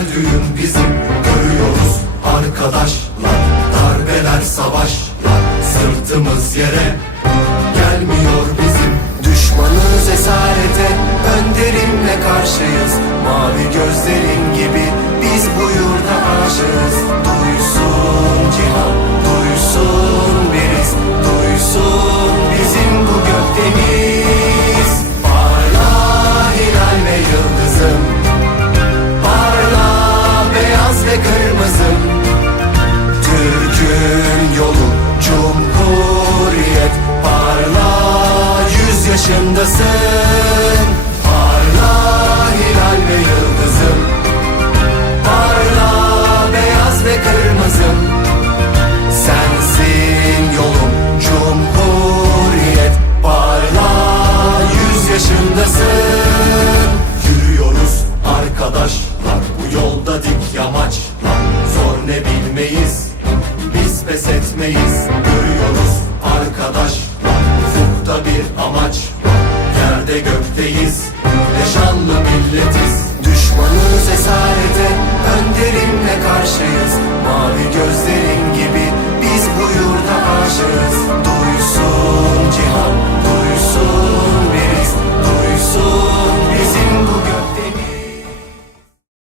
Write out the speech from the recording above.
düğün bizim Görüyoruz arkadaşlar. Darbeler savaşlar Sırtımız yere Gelmiyor bizim. Düşmanız esarete Önderimle karşıyız. Mavi gözlerin These.